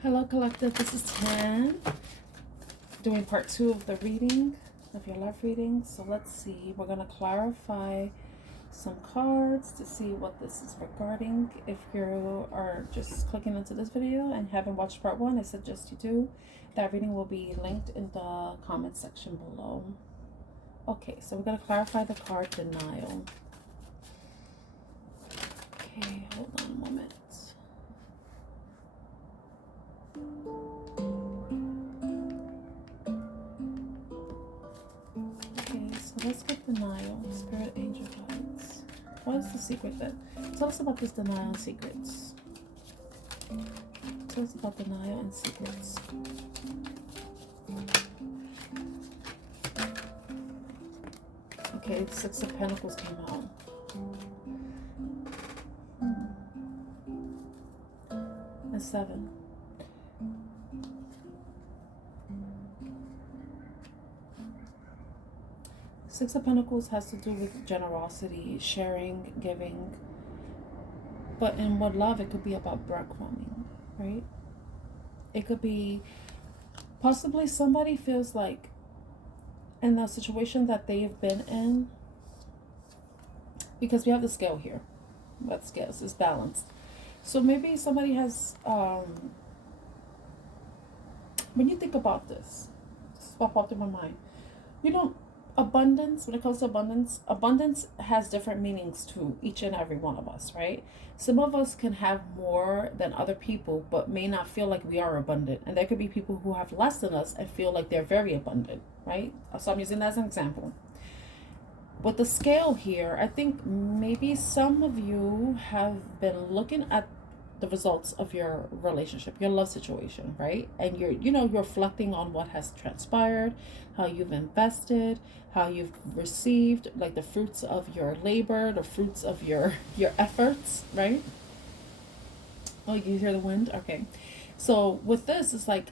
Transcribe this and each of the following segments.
Hello, collective. This is Tan doing part 2 of the reading of your love reading. So let's see. We're going to clarify some cards to see what this is regarding. If you are just clicking into this video and haven't watched part 1, I suggest you do. That reading will be linked in the comment section below. Okay, so we're going to clarify the card denial. Okay, hold on a moment. Let's get denial, spirit, angel guides. What is the secret then? Tell us about this denial and secrets. Tell us about denial and secrets. Okay, 6 of Pentacles came out. And 7. Six of Pentacles has to do with generosity, sharing, giving. But in what love, it could be about breadcrumbing, right? It could be possibly somebody feels like in the situation that they've been in, because we have the scale here. That scale is balanced. So maybe somebody has, when you think about this, swap out through my mind, you don't, abundance, when it comes to abundance has different meanings to each and every one of us, right? Some of us can have more than other people but may not feel like we are abundant, and there could be people who have less than us and feel like they're very abundant, right? So I'm using that as an example. With the scale here, I think maybe some of you have been looking at the results of your relationship, your love situation, right? And you're reflecting on what has transpired, how you've invested, how you've received, like the fruits of your labor, the fruits of your efforts, right? Oh, you hear the wind? Okay. So with this, it's like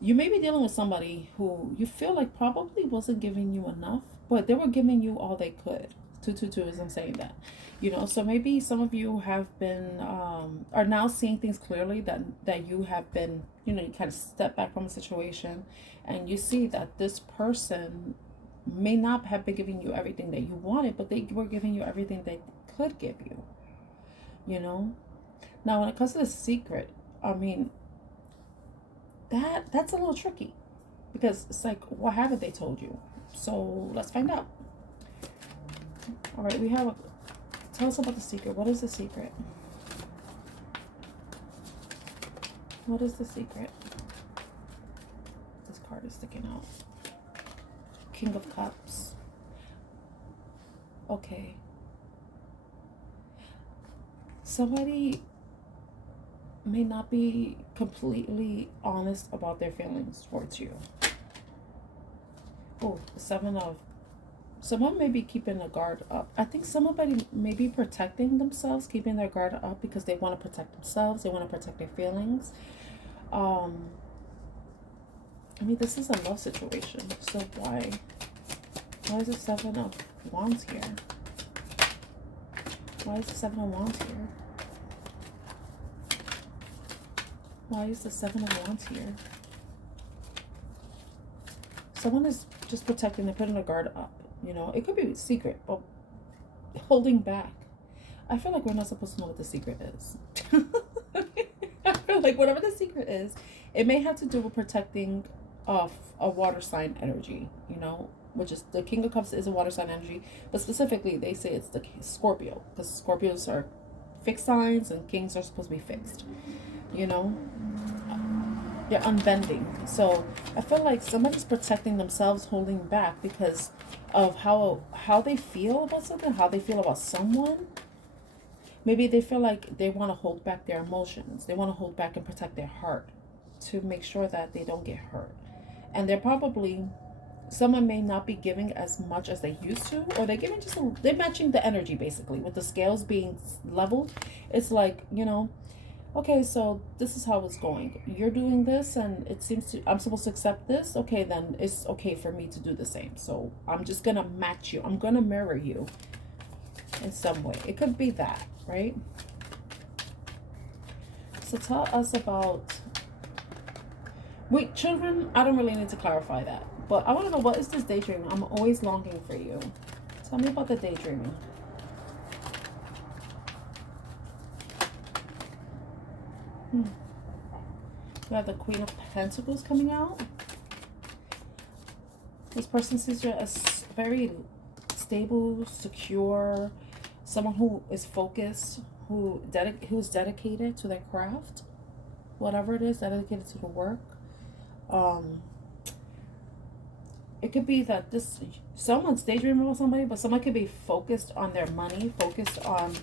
you may be dealing with somebody who you feel like probably wasn't giving you enough, but they were giving you all they could. 222 as I'm saying that. So maybe some of you have been are now seeing things clearly, that you have been, you kind of step back from a situation and you see that this person may not have been giving you everything that you wanted, but they were giving you everything they could give you. Now when it comes to the secret, I mean, that's a little tricky, because it's like, what haven't they told you? So let's find out. All right, tell us about the secret. What is the secret? What is the secret? This card is sticking out. King of Cups. Okay. Somebody may not be completely honest about their feelings towards you. Oh, someone may be keeping a guard up. I think somebody may be protecting themselves, keeping their guard up because they want to protect themselves. They want to protect their feelings. I mean, this is a love situation. So why is the 7 of Wands here? Why is the 7 of Wands here? Why is the 7 of Wands here? Someone is just protecting, they're putting a guard up. It could be secret, but holding back. I feel like we're not supposed to know what the secret is. I feel like whatever the secret is, it may have to do with protecting a water sign energy, which is the King of Cups is a water sign energy, but specifically they say it's the Scorpio, because Scorpios are fixed signs and kings are supposed to be fixed, They're unbending. So I feel like somebody's protecting themselves, holding back because of how they feel about something, how they feel about someone. Maybe they feel like they want to hold back their emotions. They want to hold back and protect their heart to make sure that they don't get hurt. And someone may not be giving as much as they used to, or they're giving they're matching the energy basically with the scales being leveled. It's like, okay, so this is how it's going. You're doing this, and I'm supposed to accept this. Okay, then it's okay for me to do the same. So I'm just going to match you. I'm going to mirror you in some way. It could be that, right? So tell us about Wait, children, I don't really need to clarify that. But I want to know, what is this daydreaming? I'm always longing for you. Tell me about the daydreaming. We have the Queen of Pentacles coming out. This person sees you as very stable, secure, someone who is focused, who's dedicated to their craft, whatever it is, dedicated to the work. It could be that someone's daydreaming about somebody, but someone could be focused on their money, focused on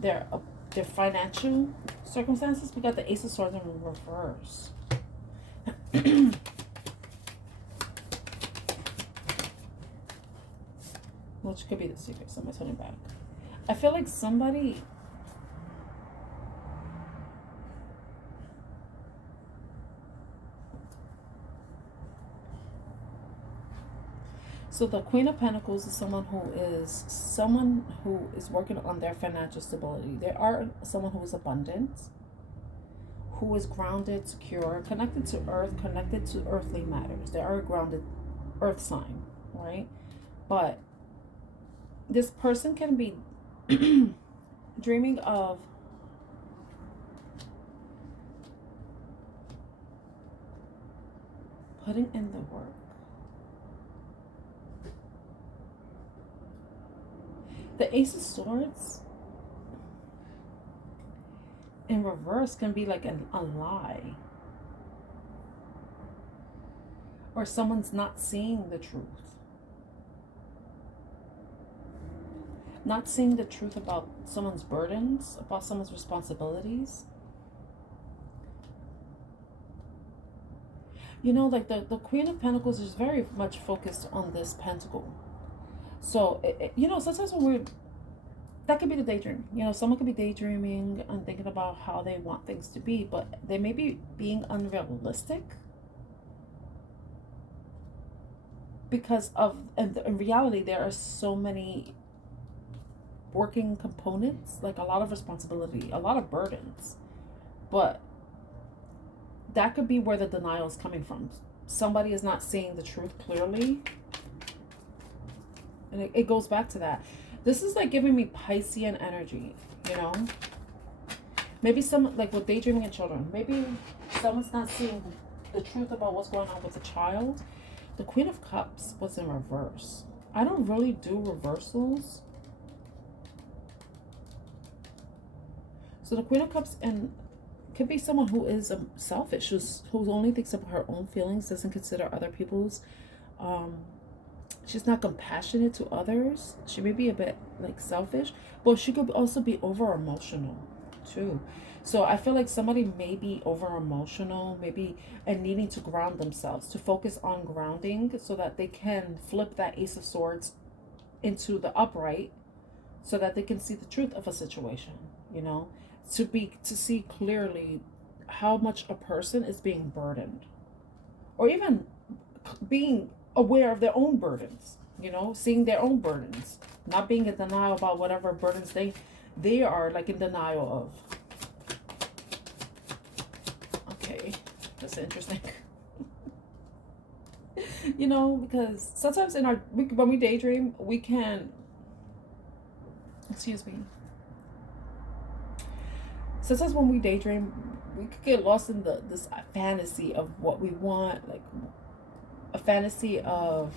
their financial circumstances. We got the Ace of Swords in reverse. Which could be the secret. Somebody's holding back. I feel like somebody... So the Queen of Pentacles is someone who is working on their financial stability. They are someone who is abundant, who is grounded, secure, connected to earth, connected to earthly matters. They are a grounded earth sign, right? But this person can be dreaming of putting in the work. The Ace of Swords in reverse can be like a lie. Or someone's not seeing the truth. Not seeing the truth about someone's burdens, about someone's responsibilities. You know, like the Queen of Pentacles is very much focused on this pentacle. So, you know, sometimes when that could be the daydream. You know, someone could be daydreaming and thinking about how they want things to be, but they may be being unrealistic because in reality, there are so many working components, like a lot of responsibility, a lot of burdens. But that could be where the denial is coming from. Somebody is not seeing the truth clearly. And it goes back to that. This is like giving me Piscean energy, you know? Maybe like with daydreaming and children, maybe someone's not seeing the truth about what's going on with the child. The Queen of Cups was in reverse. I don't really do reversals. So the Queen of Cups could be someone who is selfish, who only thinks about her own feelings, doesn't consider other people's. She's not compassionate to others. She may be a bit like selfish, but she could also be over emotional too. So I feel like somebody may be over emotional, maybe, and needing to ground themselves, to focus on grounding so that they can flip that Ace of Swords into the upright so that they can see the truth of a situation, you know, to see clearly how much a person is being burdened, or even being aware of their own burdens, you know, seeing their own burdens, not being in denial about whatever burdens they are like in denial of. Okay, that's interesting. You know, because sometimes when we daydream, we can, excuse me, sometimes when we daydream, we could get lost in this fantasy of what we want, like a fantasy of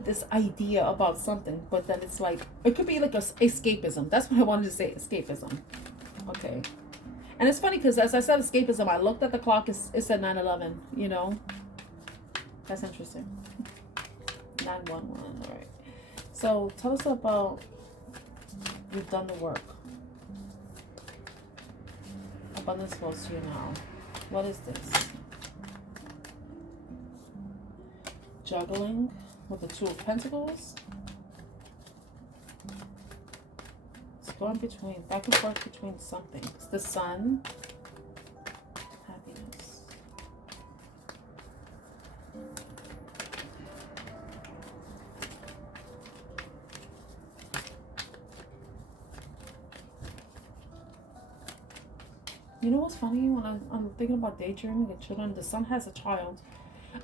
this idea about something, but then it's like, it could be like escapism. That's what I wanted to say, escapism. Okay. And it's funny because as I said escapism, I looked at the clock, it said 9:11, you know. That's interesting. 911, all right. So tell us about, you've done the work. Abundance flows to you now. What is this? Juggling with the Two of Pentacles. It's going back and forth between something. It's the Sun. Happiness. You know what's funny? When I'm thinking about daydreaming and children, the sun has a child.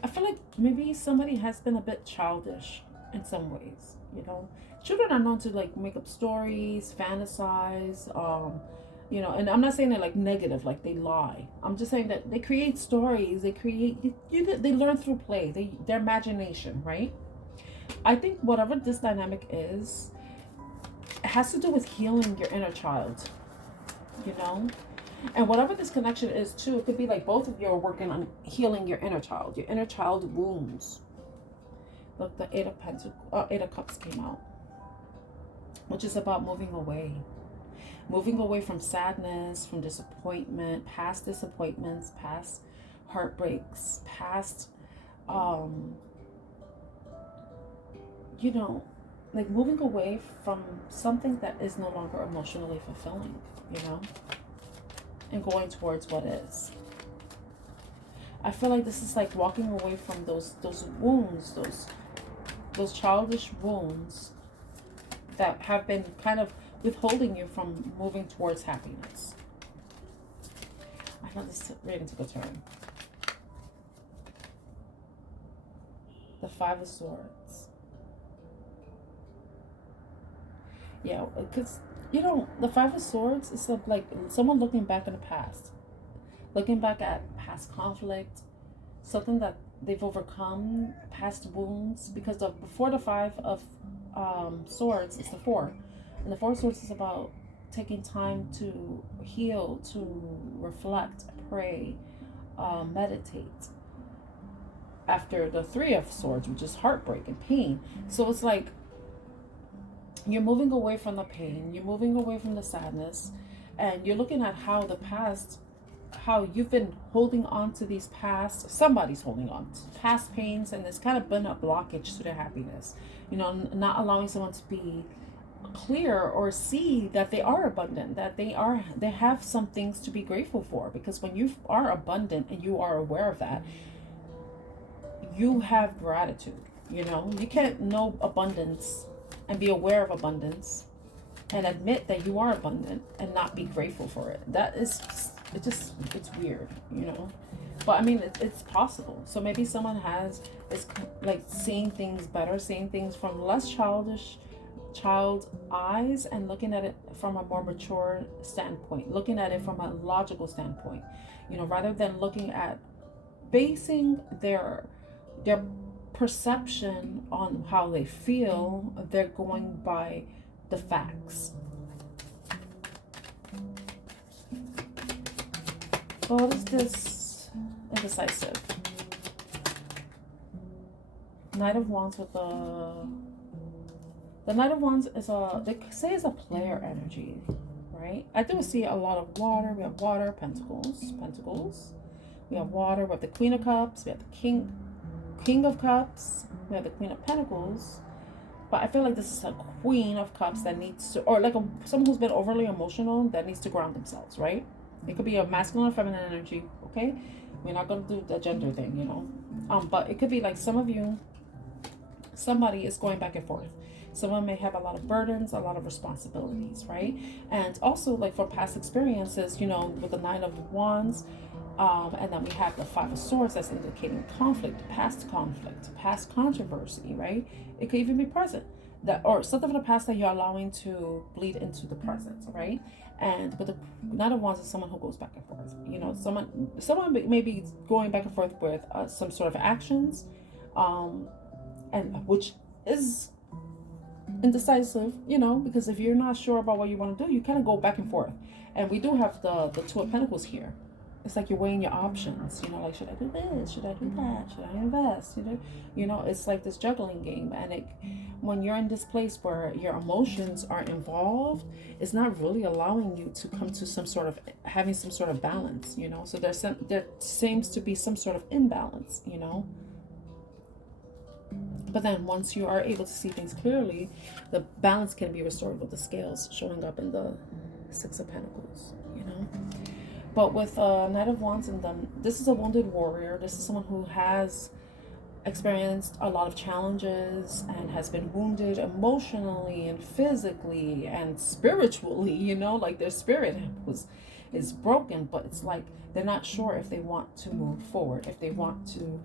I feel like maybe somebody has been a bit childish in some ways, you know. Children are known to like make up stories, fantasize, and I'm not saying it like negative, like they lie. I'm just saying that they create stories, they create they learn through play, their imagination, right? I think whatever this dynamic is, it has to do with healing your inner child, you know? And whatever this connection is too, it could be like both of you are working on healing your inner child wounds. Look, the Eight of Cups came out, which is about moving away from sadness, from disappointment, past disappointments, past heartbreaks, past, like moving away from something that is no longer emotionally fulfilling, and going towards what is. I feel like this is like walking away from those wounds, those childish wounds that have been kind of withholding you from moving towards happiness. I know this reading took a turn. The Five of Swords. Yeah, because, the Five of Swords is like someone looking back in the past. Looking back at past conflict, something that they've overcome, past wounds. Because before the Five of Swords is the Four. And the Four of Swords is about taking time to heal, to reflect, pray, meditate. After the Three of Swords, which is heartbreak and pain. So it's like you're moving away from the pain, you're moving away from the sadness, and you're looking at how the past, how you've been holding on to these somebody's holding on to past pains, and there's kind of been a blockage to their happiness. Not allowing someone to be clear or see that they are abundant, that they have some things to be grateful for. Because when you are abundant and you are aware of that, you have gratitude. You can't know abundance and be aware of abundance and admit that you are abundant and not be grateful for it. It's weird, but I mean, it's possible. So maybe someone is like seeing things better, seeing things from less childish child eyes, and looking at it from a more mature standpoint, looking at it from a logical standpoint, rather than looking at basing their perception on how they feel. They're going by the facts. What is this indecisive? Knight of Wands with the Knight of Wands is they say is a player energy, right? I do see a lot of water. We have water, pentacles. We have water. We have the Queen of Cups. We have the King of Cups. We have the Queen of Pentacles. But I feel like this is a Queen of Cups that needs to, or like someone who's been overly emotional that needs to ground themselves, right? It could be a masculine or feminine energy, okay? We're not going to do the gender thing, but it could be like somebody is going back and forth. Someone may have a lot of burdens, a lot of responsibilities, right? And also, like, from past experiences, with the Nine of Wands, and then we have the Five of Swords, that's indicating conflict, past controversy, right? It could even be present, or something from the past that you're allowing to bleed into the present, right? And with the Knight of Wands is someone who goes back and forth. Someone may be going back and forth with some sort of actions, and which is indecisive, because if you're not sure about what you want to do, you kind of go back and forth. And we do have the Two of Pentacles here. It's like you're weighing your options, like, should I do this? Should I do that? Should I invest? It's like this juggling game. And when you're in this place where your emotions are involved, it's not really allowing you to come to having some sort of balance, So there seems to be some sort of imbalance, But then once you are able to see things clearly, the balance can be restored with the scales showing up in the Six of Pentacles, But with Knight of Wands in them, this is a wounded warrior. This is someone who has experienced a lot of challenges and has been wounded emotionally and physically and spiritually, like their spirit is broken, but it's like they're not sure if they want to move forward, if they want to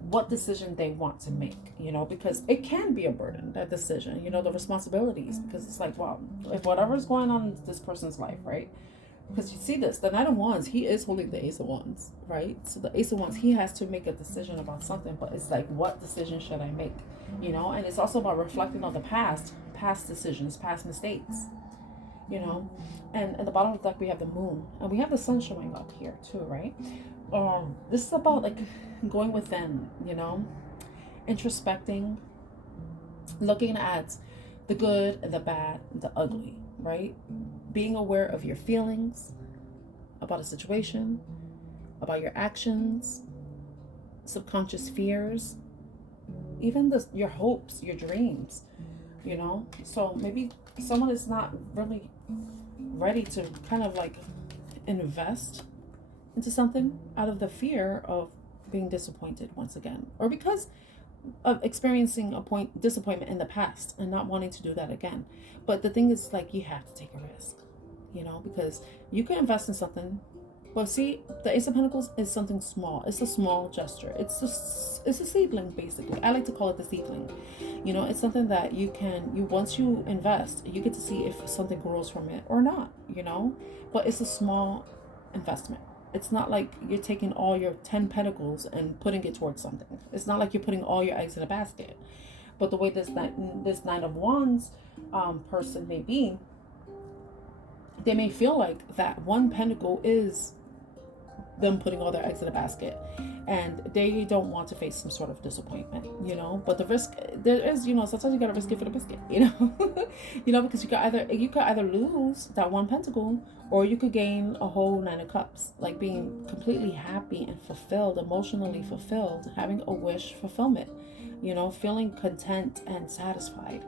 what decision they want to make, you know, because it can be a burden, that decision, you know, the responsibilities, because it's like, well, if whatever's going on in this person's life, right? Because you see this, the Knight of Wands, he is holding the Ace of Wands, right? So the Ace of Wands, he has to make a decision about something, but it's like, what decision should I make? You know, and it's also about reflecting on the past decisions, past mistakes, you know. And at the bottom of the deck, we have the Moon, and we have the Sun showing up here too, right? This is about like going within, you know, introspecting, looking at the good, the bad, the ugly, right? Being aware of your feelings about a situation, about your actions, subconscious fears, even your hopes, your dreams, you know. So maybe someone is not really ready to kind of like invest into something out of the fear of being disappointed once again, or because of experiencing disappointment in the past and not wanting to do that again. But the thing is, like, you have to take a risk, you know, because you can invest in something. But see, the Ace of Pentacles is something small. It's a small gesture. It's a seedling, basically. I like to call it the seedling. You know, it's something that once you invest, you get to see if something grows from it or not, you know. But it's a small investment. It's not like you're taking all your 10 pentacles and putting it towards something. It's not like you're putting all your eggs in a basket. But the way this Knight of Wands person may be, they may feel like that one pentacle is them putting all their eggs in a basket, and they don't want to face some sort of disappointment, you know. But the risk there is, you know, sometimes you gotta risk it for the biscuit, you know. You know, because you could either lose that one pentacle, or you could gain a whole 9 of cups, like being completely happy and fulfilled, emotionally fulfilled, having a wish fulfillment, you know, feeling content and satisfied,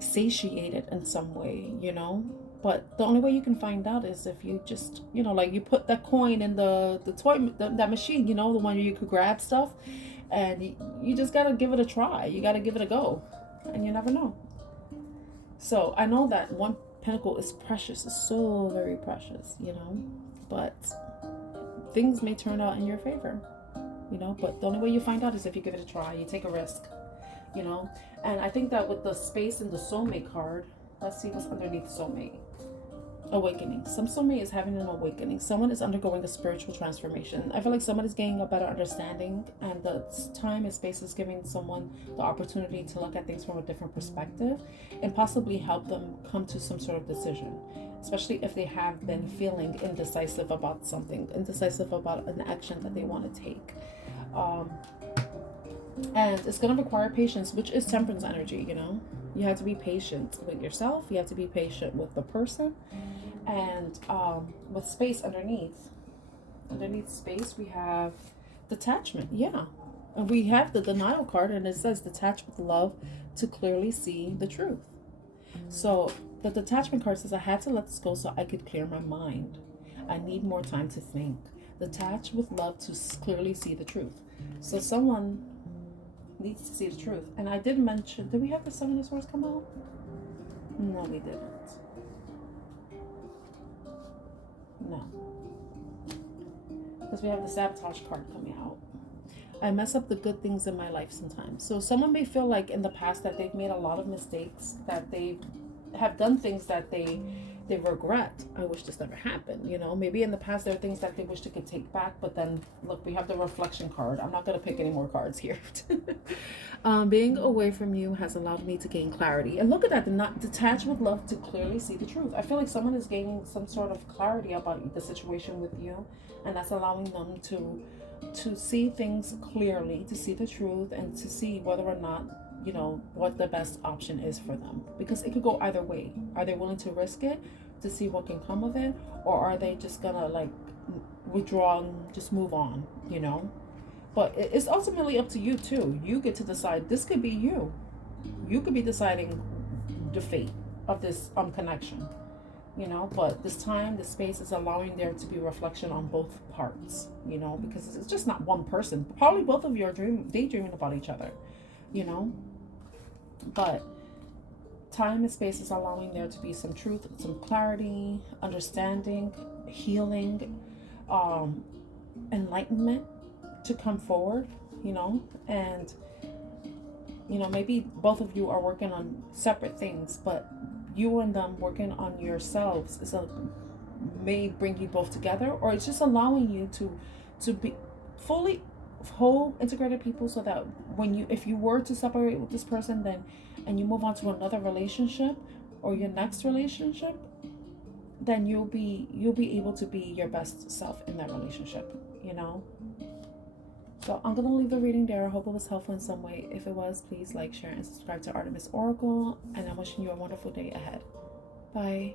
satiated in some way, you know. But the only way you can find out is if you just, you know, like you put that coin in the toy, that machine, you know, the one where you could grab stuff, and you just got to give it a try. You got to give it a go, and you never know. So I know that one pentacle is precious. It's so very precious, you know, but things may turn out in your favor, you know, but the only way you find out is if you give it a try, you take a risk, you know. And I think that with the space in the Soulmate card, let's see what's underneath Soulmate. Awakening. Some soulmate is having an awakening. Someone is undergoing a spiritual transformation. I feel like someone is gaining a better understanding, and the time and space is giving someone the opportunity to look at things from a different perspective and possibly help them come to some sort of decision, especially if they have been feeling indecisive about something, indecisive about an action that they want to take. And it's going to require patience, which is Temperance energy, you know. You have to be patient with yourself. You have to be patient with the person. And with space underneath space, we have detachment. Yeah. And we have the denial card, and it says detach with love to clearly see the truth. So the detachment card says, I had to let this go so I could clear my mind. I need more time to think. Detach with love to clearly see the truth. So someone needs to see the truth. And I did mention, did we have the 7 of Swords come out? No, we didn't. No. Because we have the sabotage card coming out. I mess up the good things in my life sometimes. So someone may feel like in the past that they've made a lot of mistakes, that they have done things that they regret. I wish this never happened, you know. Maybe in the past there are things that they wish they could take back, but then look, we have the reflection card. I'm not going to pick any more cards here. Being away from you has allowed me to gain clarity. And look at that, not detach with love to clearly see the truth. I feel like someone is gaining some sort of clarity about the situation with you, and that's allowing them to see things clearly, to see the truth, and to see whether or not, you know, what the best option is for them, because it could go either way. Are they willing to risk it to see what can come of it, or are they just gonna like withdraw and just move on, you know? But it's ultimately up to you too. You get to decide. This could be you. You could be deciding the fate of this connection, you know. But this time, this space is allowing there to be reflection on both parts, you know, because it's just not one person. Probably both of you are daydreaming about each other, you know. But time and space is allowing there to be some truth, some clarity, understanding, healing, enlightenment to come forward, you know. And you know, maybe both of you are working on separate things, but you and them working on yourselves may bring you both together, or it's just allowing you to be fully whole integrated people, so that when you, if you were to separate with this person, then and you move on to another relationship or your next relationship, then you'll be able to be your best self in that relationship, you know. So I'm gonna leave the reading there. I hope it was helpful in some way. If it was, please like, share, and subscribe to Artemis Oracle, and I'm wishing you a wonderful day ahead. Bye.